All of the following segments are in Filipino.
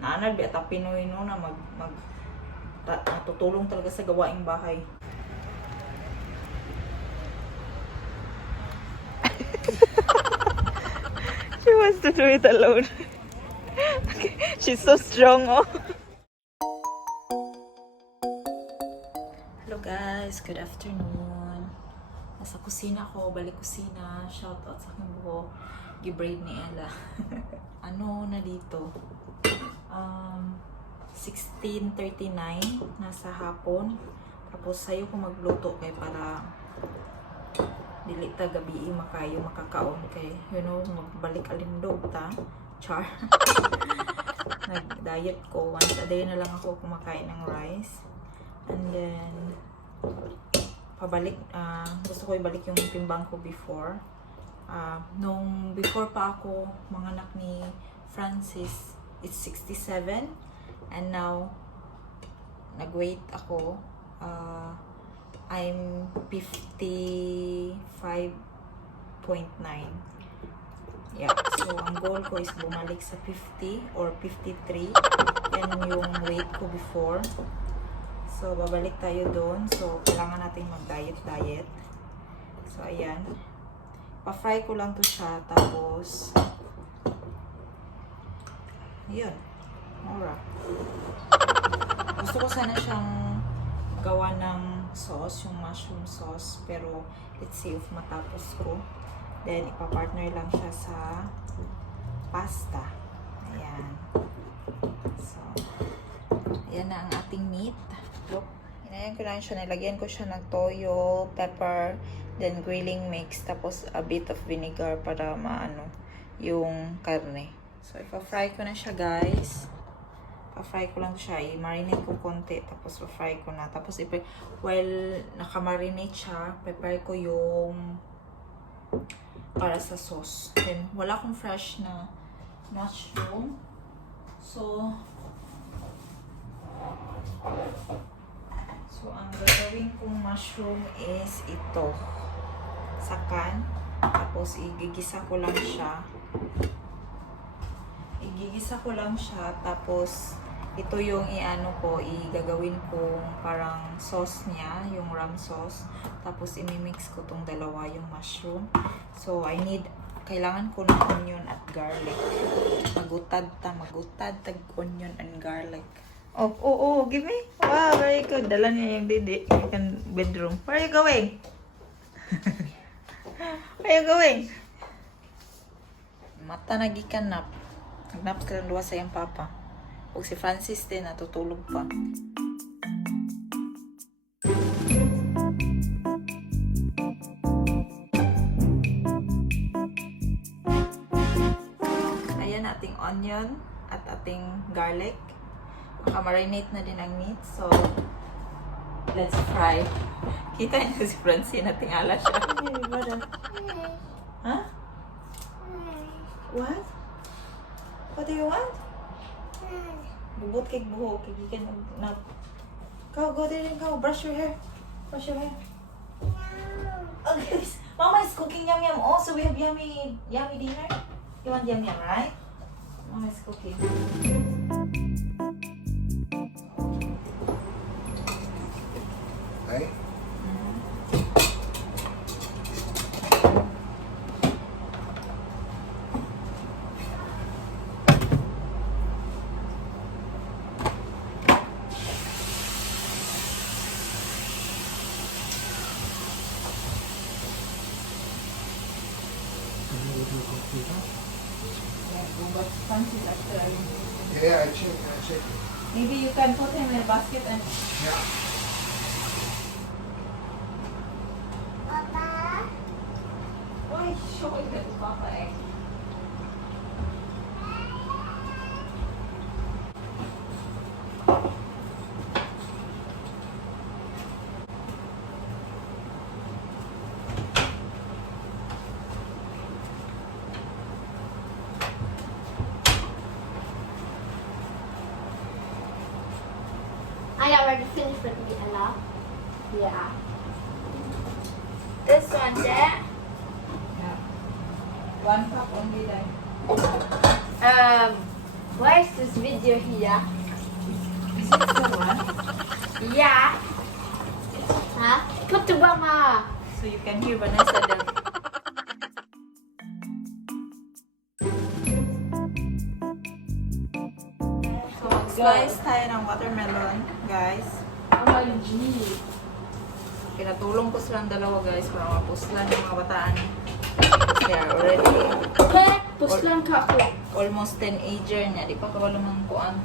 naanad at Pinoy no na tutulong talaga sa gawaing bahay. She wants to do it alone. She's so strong, oh. Hello guys, good afternoon. Nasa kusina ko, balik kusina. Shout out sa aking buho. Gibraid ni Ella. Ano na dito? 16:39 nasa hapon. Tapos sayo ko magluto kay para dili ta gabi makayo makakaon kay magbalik alindog ta. Char. Nag-diet ko. Once a day na lang ako kumakain ng rice. And then pabalik, gusto ko ibalik yung timbang ko before. Nung before pa ako manganak ni Francis, it's 67. And now, nag-weight ako. I'm 55.9. Yeah, so ang goal ko is bumalik sa 50 or 53. Yan yung weight ko before. So, babalik tayo doon. So, kailangan natin mag-diet. So, ayan. Pa-fry ko lang to siya. Tapos, yun. Alright. Gusto ko sana siyang gawa ng sauce, yung mushroom sauce. Pero, let's see if matapos ko. Then, ipapartner lang siya sa pasta. Ayan. So, ayan na ang ating meat. Look. Hinayan ko lang siya. Nilagyan ko siya ng toyo, pepper, then grilling mix. Tapos, a bit of vinegar para maano yung karne. So, ipa-fry ko na siya, guys. Pa-fry ko lang siya. I-marinate ko konti. Tapos, pa-fry ko na. Tapos, while naka-marinate siya, prepare ko yung para sa sauce. Then, wala akong fresh na mushroom. So, ang gagawin kong mushroom is ito. Sakan. Tapos, igigisa ko lang siya. Tapos, ito yung igagawin kong parang sauce niya, yung ram sauce. Tapos, imimix ko tong dalawa, yung mushroom. So, kailangan ko ng onion at garlic. Magutad tag onion and garlic. Oh, give me. Wow, very good. Dala niya yung didi in bedroom. Where are you going? Where are you going? Mata nagikanap. Nagnap silang duwa sa iyang papa. Huwag si Francis din, natutulog pa. Ayan ating onion at ating garlic. Naka-marinate na din ang meat. So, let's fry. Kita niyo si Francis, natingala siya. Huh? What? What do you want? Bubot kay buhok. Kaya na. Go there and go. Brush your hair. Okay. Mama is cooking yum yum. Also, we have yummy dinner. You want yum yum, right? Mama is cooking. Hey? Yeah, I check. Maybe you can put him in a basket and... Yeah. Papa? Oy, show it to Papa eh. I already finished with me, Ella. Yeah. This one there. Yeah. 1 cup only then. Why is this video here? Is it the one? Yeah. Huh? Put the mama. So you can hear Vanessa there. So mag-slice tayo ng watermelon, guys. OMG. Pinatulong ko silang dalawa, guys, para mapuslan yung mga bataan. They are already Puslan ka ako. almost 10-ager niya. Di pa kawala mga kuan.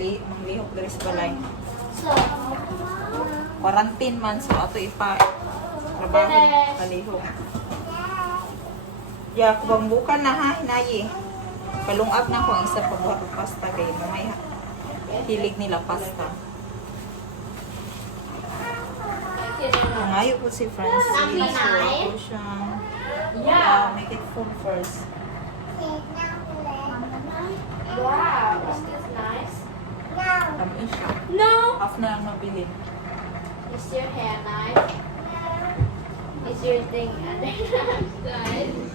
Manglihok dari sa balay. So, Quarantine man, so ato ipa trabaho kalihok. Ya, kubang bukan na ha, hinayi. Palungag na ko ang isa pagbuhat ng pasta kay mamay hilig nila pasta. Nangayo po si Francis. Pinay? So ako siyang make it full first. wow, is this nice? Tamis siya. No. Half na lang mabili. Is your hair nice? Is your thing nice?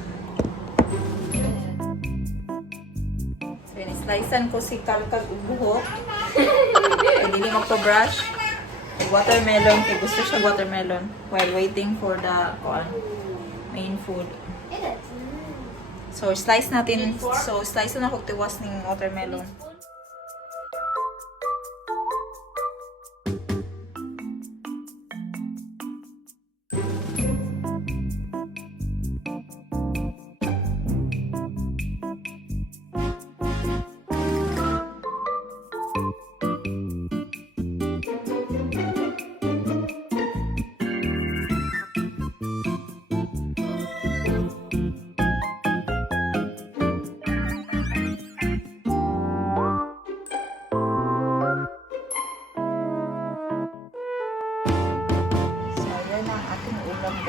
Slicean ko si kalkag ug buhok. Kaya dili magpa-brush. Watermelon, kaya gusto siya watermelon while waiting for the main food. So slice natin, so slice na ako tiwas ng watermelon.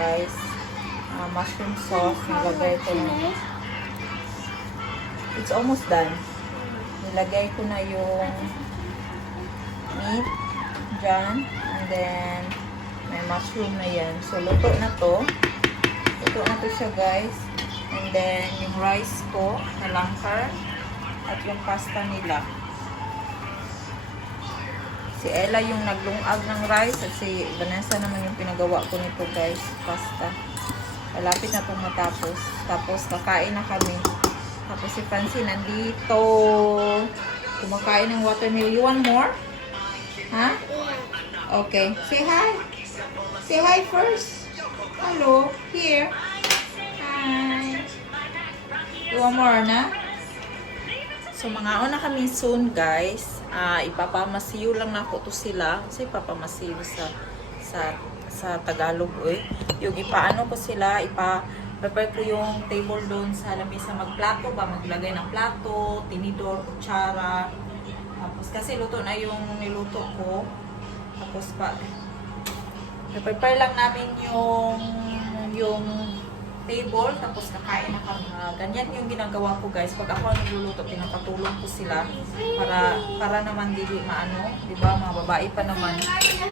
Guys, mushroom sauce, nilagay ko na. It's almost done. Nilagay ko na yung meat dyan, and then may mushroom na yan. So luto na to. Luto na to siya, guys. And then yung rice ko, nalangkar, at yung pasta nila. Si Ella yung naglungag ng rice at si Vanessa naman yung pinagawa ko nito, guys, pasta. Malapit na pong matapos. Tapos kakain na kami. Tapos si Fancy nandito. Kumakain ng watermelon. You want more? Ha? Okay. Say hi. Say hi first. Hello. Here. Hi. You want more na? So mga na kami soon, guys. Ipapamasiyo lang na ko to sila kasi ipapamasiyo sa Tagalog yung ipaano ko sila, prepare ko yung table doon sa lamesa, magplato ba, maglagay ng plato, tinidor, kutsara, tapos kasi luto na yung niluto ko, tapos prepare lang namin yung table, tapos kakain na kami. Ganyan yung ginagawa ko, guys. Pag ako nagluluto, pinapatulong ko sila para naman dili maano, di ba? Mga babae pa naman.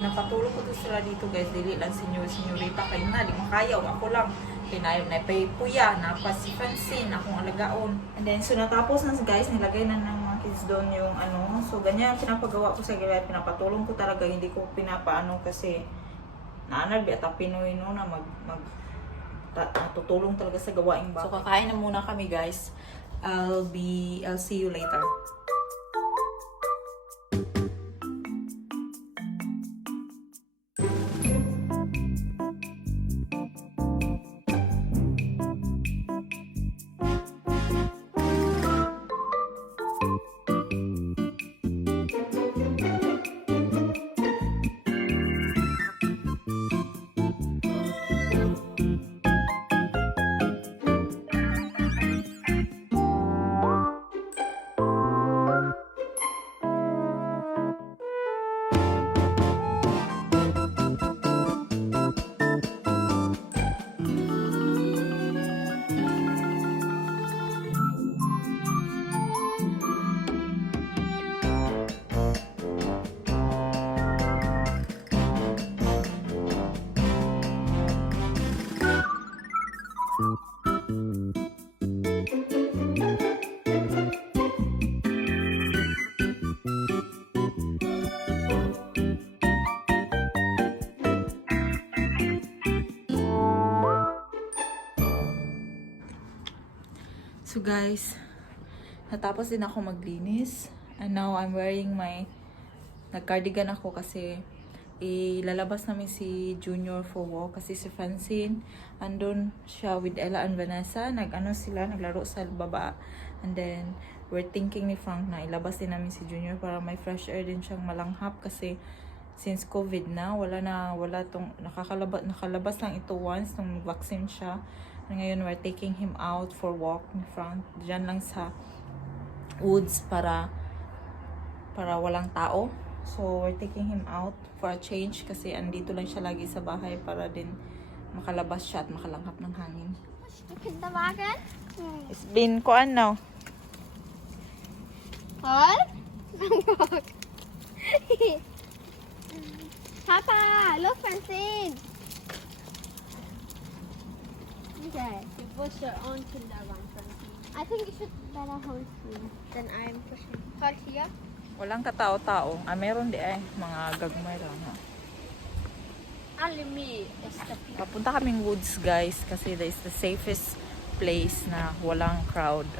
Napatulong ko sila dito, guys. Dili lang senyorita kayo na, di makayaw. Ako lang. Pinay na pay kuya, si Francine, akong alagaon. And then, so natapos na, guys, nilagay na ng mga kids doon yung ano. So, ganyan pinapagawa ko sa gilid. Pinapatulong ko talaga. Hindi ko pinapaano kasi naanagbi at Pinoy no, na tutulong talaga sa gawaing bahay. So kakain na muna kami, guys. I'll see you later. So guys, natapos din ako maglinis. And now I'm wearing my nag-cardigan ako kasi ilalabas namin si Junior for walk kasi si Francine andun siya with Ella and Vanessa, naglaro sa baba, and then we're thinking ni Frank na ilabas din namin si Junior para may fresh air din siyang malanghap kasi since COVID na wala tong nakalabas lang ito once nung vaccine siya. Ngayon we're taking him out for walk ni Frank diyan lang sa woods para walang tao. So, we're taking him out for a change kasi andito lang siya lagi sa bahay para din makalabas siya at makalanghap ng hangin. Kinderwagen? It's been kuan now. What? Papa, look, Francine. Okay. You push your own kinderwagen, Francine. I think you should better hold me than I'm pushing. Hold here. Walang katao-tao. Meron di mga gagmay lang. Ha? Only me is the people. Papunta kaming woods guys kasi that is the safest place na walang crowd.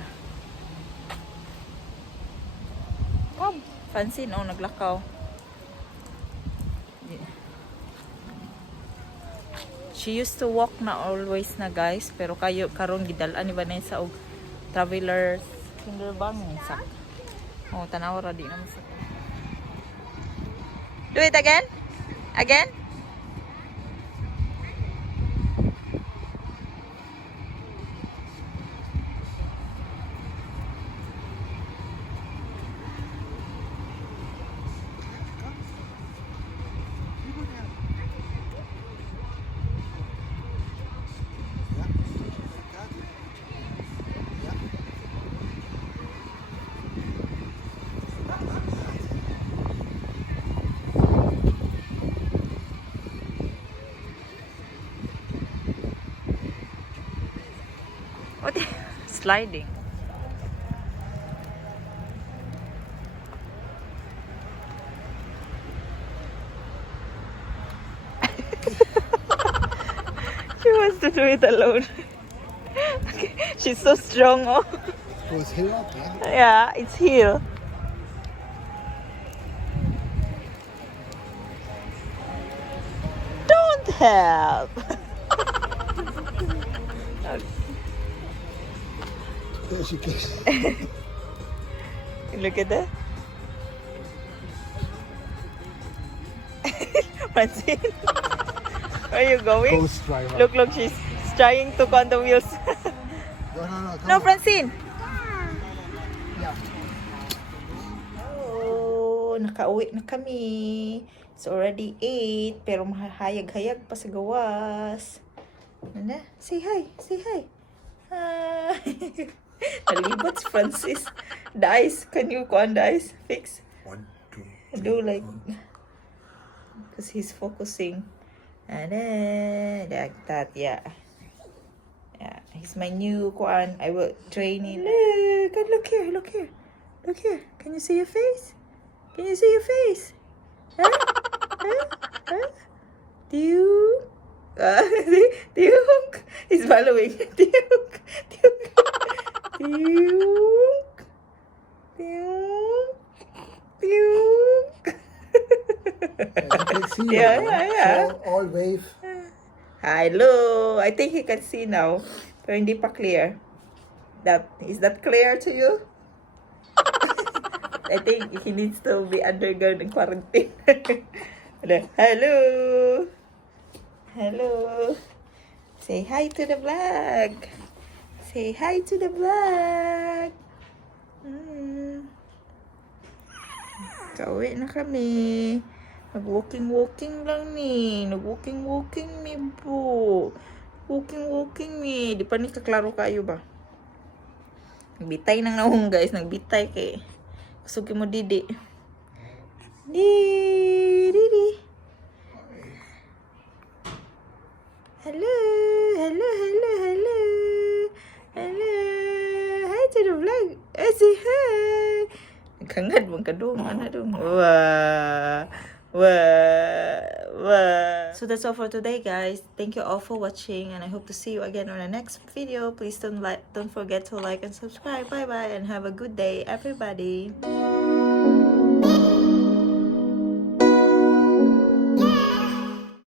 Oh, Francine, naglakaw. Yeah. She used to walk na always na guys, pero karon gidalan ni Vanessa og travelers kinderbang sak. Oh, tanaw ra di naman sa. Do it again? Again? What? Sliding. She wants to do it alone. Okay. She's so strong, oh. Goes hill up, yeah? Yeah, it's here. Don't help. There she goes. Look at that. Francine, where are you going? Ghost driver. Look, she's trying to on the wheels. No, come No, on. Francine. Yeah. Oh, nakauwi na kami. It's already 8, pero mahayag-hayag pa sa gawas. Ano? Say hi. Say hi. Hi. Nalibot si Francis. The eyes. Can you go on the eyes? Fix. 1, 2. Do like, because he's focusing. And then, like that, yeah. Yeah, he's my new kuan. I will train him. Look here, look here. Look here. Can you see your face? Can you see your face? Huh? Huh? Huh? Duke. Duke. He's following. Duke. Duke. Duke. Duke. Duke. You can see you, Yeah, right? yeah. So, all wave. Hello. I think he can see now. Pero hindi pa clear. Is that clear to you? I think he needs to be undergone in quarantine. Hello. Hello. Say hi to the vlog. Say hi to the vlog. Kauwi na kami. Nag-walking lang ni. Nag-walking mi po. Walking mi. Di pa ni kaklaro kayo ba? Nagbitay nang nahong guys. Nagbitay kay. Kusugi mo didi. Didi. Hello. Hi to the vlog. Say hi. Nagkangad mong kadung. Ano dong? Wah. So that's all for today, guys. Thank you all for watching, and I hope to see you again on the next video. Please don't forget to like and subscribe. Bye bye, and have a good day, everybody.